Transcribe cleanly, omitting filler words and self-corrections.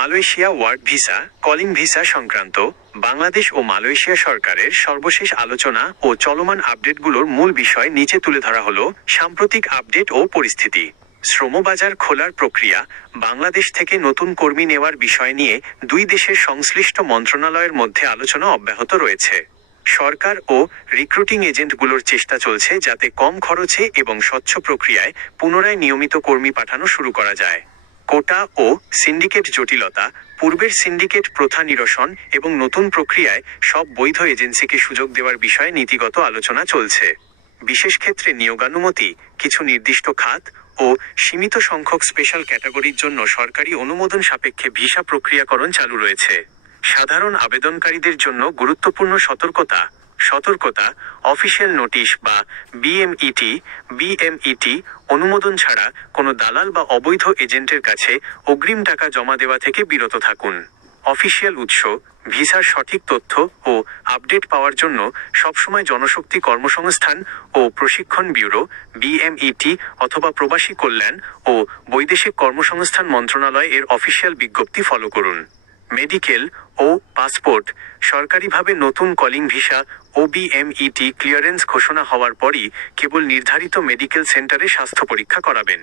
Malaysia work visa, calling visa সংক্রান্ত বাংলাদেশ ও Malaysia সরকারের সর্বশেষ আলোচনা ও চলমান আপডেটগুলোর মূল বিষয় নিচে তুলে ধরা হলো। সাম্প্রতিক আপডেট ও পরিস্থিতি। শ্রমবাজার খোলার প্রক্রিয়া, বাংলাদেশ থেকে নতুন কর্মী নেওয়ার বিষয় নিয়ে দুই দেশের সংশ্লিষ্ট মন্ত্রণালয়ের মধ্যে আলোচনা অব্যাহত রয়েছে। সরকার ও রিক্রুটিং এজেন্টগুলোর চেষ্টা চলছে যাতে কম খরচে এবং স্বচ্ছ প্রক্রিয়ায় পুনরায় নিয়মিত কর্মী পাঠানো শুরু করা যায়। কোটা ও সিন্ডিকেট জটিলতা, পূর্বের সিন্ডিকেট প্রথা নিরসন এবং নতুন প্রক্রিয়ায় সব বৈধ এজেন্সিকে সুযোগ দেওয়ার বিষয়ে নীতিগত আলোচনা চলছে। বিশেষ ক্ষেত্রে নিয়োগানুমতি, কিছু নির্দিষ্ট খাত ও সীমিত সংখ্যক স্পেশাল ক্যাটাগরির জন্য সরকারি অনুমোদন সাপেক্ষে ভিসা প্রক্রিয়াকরণ চালু রয়েছে। সাধারণ আবেদনকারীদের জন্য গুরুত্বপূর্ণ সতর্কতা, অফিসিয়াল নোটিশ বা বিএমইটি অনুমোদন ছাড়া কোনো দালাল বা অবৈধ এজেন্টের কাছে অগ্রিম টাকা জমা দেওয়া থেকে বিরত থাকুন। অফিসিয়াল উৎস, ভিসার সঠিক তথ্য ও আপডেট পাওয়ার জন্য সবসময় জনশক্তি কর্মসংস্থান ও প্রশিক্ষণ ব্যুরো বিএমইটি অথবা প্রবাসী কল্যাণ ও বৈদেশিক কর্মসংস্থান মন্ত্রণালয় এর অফিসিয়াল বিজ্ঞপ্তি ফলো করুন। মেডিকেল ও পাসপোর্ট, সরকারিভাবে নতুন কলিং ভিসা ও বিএমইটি ক্লিয়ারেন্স ঘোষণা হওয়ার পরই কেবল নির্ধারিত মেডিকেল সেন্টারে স্বাস্থ্য পরীক্ষা করাবেন।